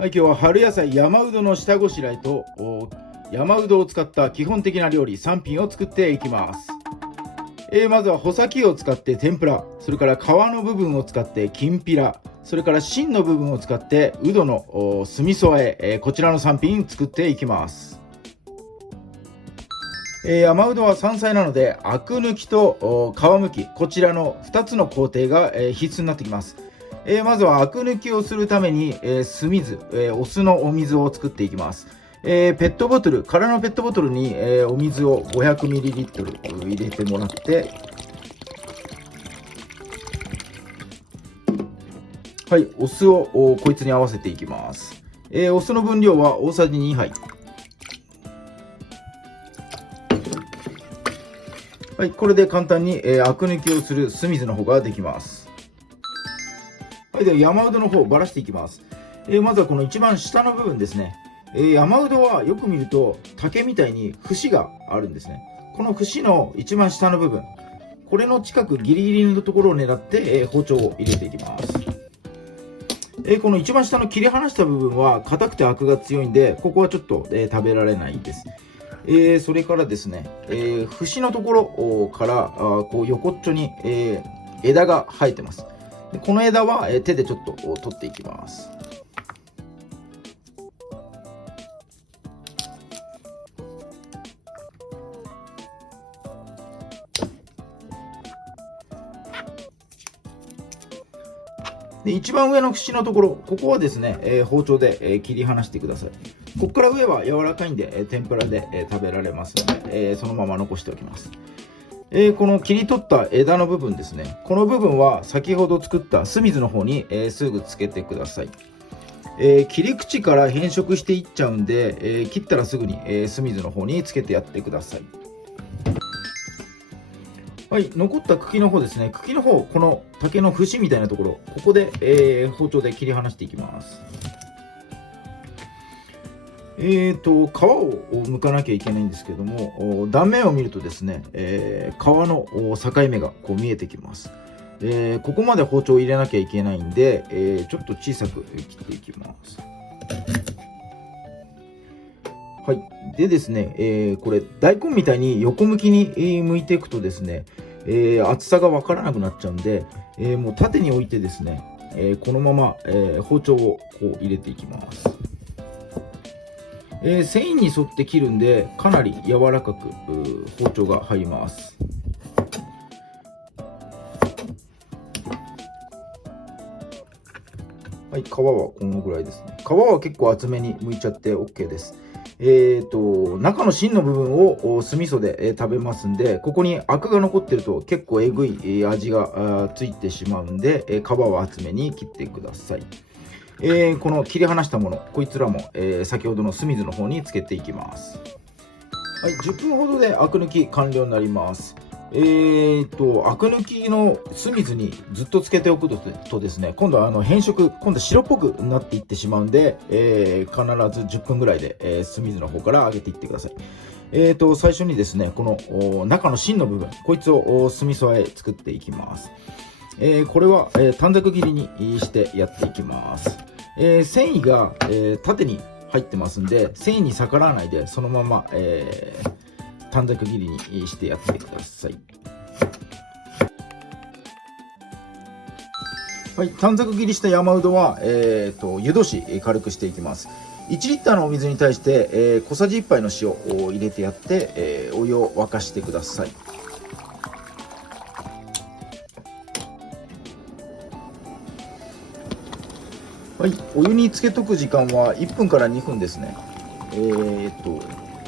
はい、今日は春野菜山うどの下ごしらえと山うどを使った基本的な料理3品を作っていきます。まずは穂先を使って天ぷら、それから皮の部分を使ってきんぴら、それから芯の部分を使ってうどの酢味噌和え、こちらの3品作っていきます。山うどは山菜なのでアク抜きと皮むき、こちらの2つの工程が必須になってきます。まずはアク抜きをするために酢水、お酢のお水を作っていきます。ペットボトル、空のペットボトルにお水を 500ml 入れてもらって、はい、お酢をこいつに合わせていきます。お酢の分量は大さじ2杯。はい、これで簡単にアク抜きをする酢水の方ができます。はい、では山うどの方をばらしていきます。まずはこの一番下の部分ですね。山うどはよく見ると竹みたいに節があるんですね。この節の一番下の部分、これの近くギリギリのところを狙って、包丁を入れていきます。この一番下の切り離した部分は硬くてアクが強いんで、ここはちょっと、食べられないです。それからですね、節のところからこう横っちょに、枝が生えてます。でこの枝は、手でちょっと取っていきます。で一番上の節のところ、ここはですね、包丁で、切り離してください。ここから上は柔らかいんで、天ぷらで、食べられますので、そのまま残しておきます。この切り取った枝の部分ですね、この部分は先ほど作った酢水の方に、すぐつけてください。切り口から変色していっちゃうんで、切ったらすぐに、酢水の方につけてやってください。はい、残った茎の方ですね、茎の方、この竹の節みたいなところ、ここで、包丁で切り離していきます。皮を剥かなきゃいけないんですけども、断面を見るとですね、皮の境目がこう見えてきます。ここまで包丁を入れなきゃいけないんで、ちょっと小さく切っていきます。はい、でですね、これ大根みたいに横向きに剥いていくとですね、厚さがわからなくなっちゃうんで、もう縦に置いてですね、このまま、包丁をこう入れていきます。繊維に沿って切るんでかなり柔らかく包丁が入ります。はい、皮はこのぐらいですね。皮は結構厚めに剥いちゃって OK です。中の芯の部分を酢味噌で食べますんで、ここにアクが残ってると結構えぐい味がついてしまうんで、皮は厚めに切ってください。この切り離したもの、こいつらも、先ほどの酢水の方につけていきます。はい、10分ほどでアク抜き完了になります。アク抜きの酢水にずっとつけておくとですね、今度は変色、今度白っぽくなっていってしまうんで、必ず10分ぐらいで、酢水の方から上げていってください。最初にですね、この中の芯の部分、こいつを酢味噌和え作っていきます。これは、短冊切りにしてやっていきます。繊維が、縦に入ってますんで、繊維に逆らわないでそのまま、短冊切りにしてやってください。はい、短冊切りした山うどは、湯通し軽くしていきます。1リッターのお水に対して、小さじ1杯の塩を入れてやって、お湯を沸かしてください。はい、お湯につけとく時間は1分から2分ですね。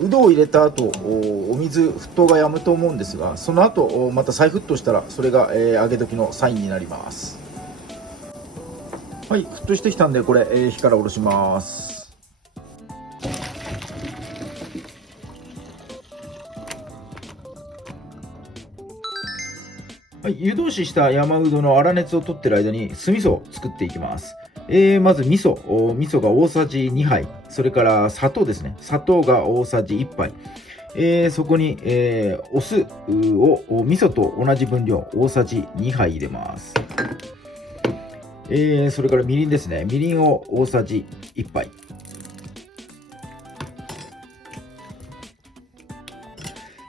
うどを入れた後、お水沸騰が止むと思うんですが、その後また再沸騰したらそれが、揚げ時のサインになります。はい、沸騰してきたんでこれ、火から下ろします。はい、湯通しした山うどの粗熱を取ってる間に酢味噌を作っていきます。まず味噌が大さじ2杯、それから砂糖ですね、砂糖が大さじ1杯、そこに、お酢を味噌と同じ分量大さじ2杯入れます。それからみりんですね。みりんを大さじ1杯。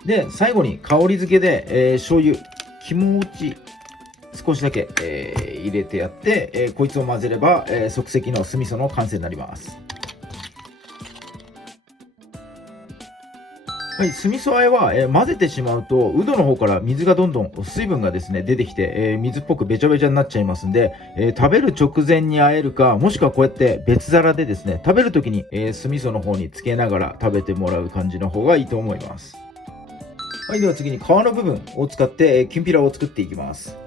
で、最後に香り付けで、醤油、気持ち少しだけ、入れてやって、こいつを混ぜれば、即席の酢味噌の完成になります。はい、酢味噌和えは、混ぜてしまうと、うどの方から水がどんどん水分がですね、出てきて、水っぽくべちゃべちゃになっちゃいますんで、食べる直前に和えるか、もしくはこうやって別皿でですね、食べるときに、酢味噌の方につけながら食べてもらう感じの方がいいと思います。はい、では次に皮の部分を使って、きんぴらを作っていきます。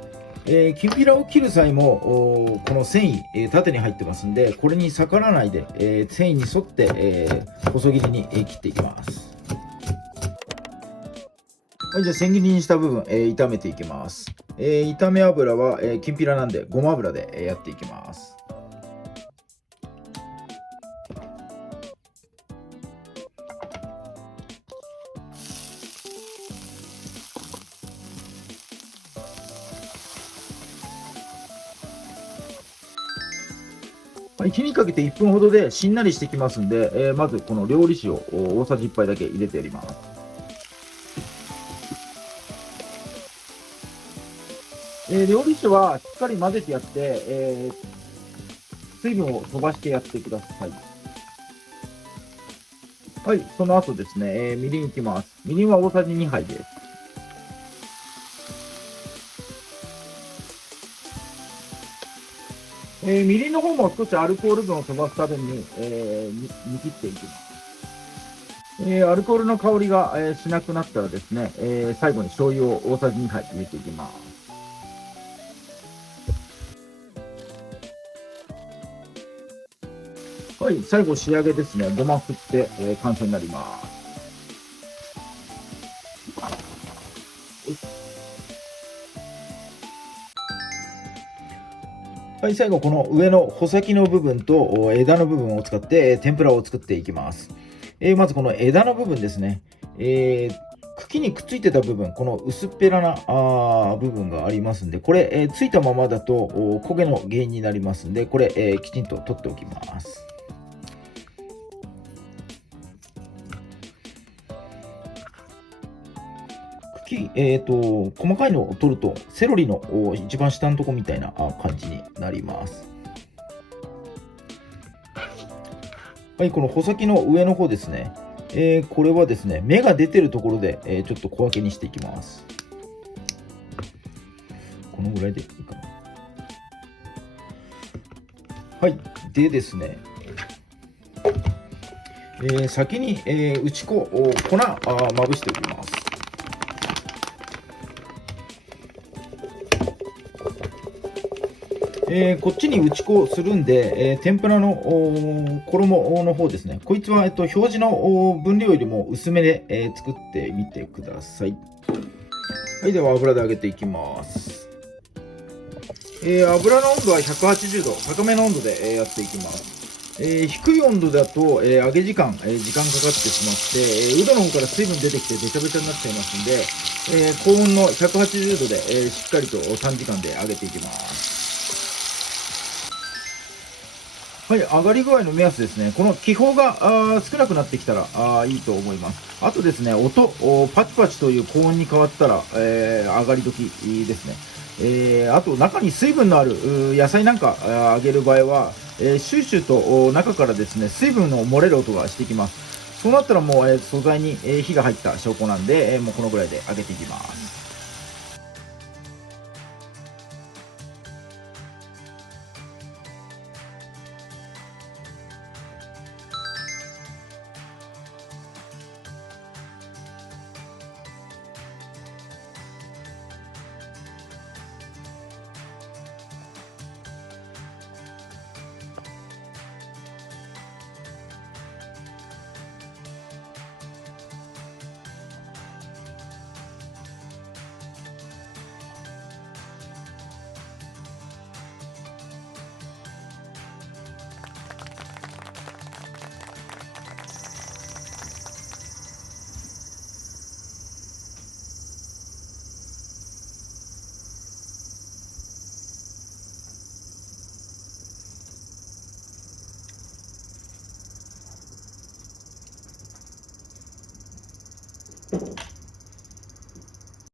きんぴらを切る際もこの繊維、縦に入ってますんで、これに逆らわないで、繊維に沿って、細切りに、切っていきます。はい、じゃあ千切りにした部分、炒めていきます。炒め油は、きんぴらなんでごま油で、やっていきます。はい、火にかけて1分ほどでしんなりしてきますんで、まずこの料理酒を大さじ1杯だけ入れてやります。料理酒はしっかり混ぜてやって、水分を飛ばしてやってください。はい、その後ですね、みりんいきます。みりんは大さじ2杯です。みりんの方も少しアルコール分を飛ばすために、煮切っていきます。アルコールの香りが、しなくなったらですね、最後に醤油を大さじ2杯入れていきます。はい、最後仕上げですね、ごま振って、完成になります。はい、最後この上の穂先の部分と枝の部分を使って天ぷらを作っていきます。まずこの枝の部分ですね。茎にくっついてた部分、この薄っぺらな部分がありますんで、これ、ついたままだと焦げの原因になりますんで、これ、きちんと取っておきます。茎、細かいのを取ると、セロリの一番下のとこみたいな感じになります。はい、この穂先の上の方ですね。これはですね、芽が出てるところで、ちょっと小分けにしていきます。このぐらいでいいかな。はい、でですね、先に、打ち粉、粉まぶしておきます。こっちに打ち粉するんで、天ぷらの衣の方ですね。こいつは、表示の分量よりも薄めで、作ってみてください。はい、では油で揚げていきます。油の温度は180度、高めの温度で、やっていきます。低い温度だと、揚げ時間、時間かかってしまって、うどの方から水分出てきてべちゃべちゃになっちゃいますんで、高温の180度で、しっかりと短時間で揚げていきます。はい、上がり具合の目安ですね。この気泡が少なくなってきたらいいと思います。あとですね、パチパチという高音に変わったら、上がり時ですね。あと中に水分のある野菜なんか揚げる場合は、シューシューと中からですね、水分の漏れる音がしてきます。そうなったらもう、素材に、火が入った証拠なんで、もうこのぐらいで揚げていきます。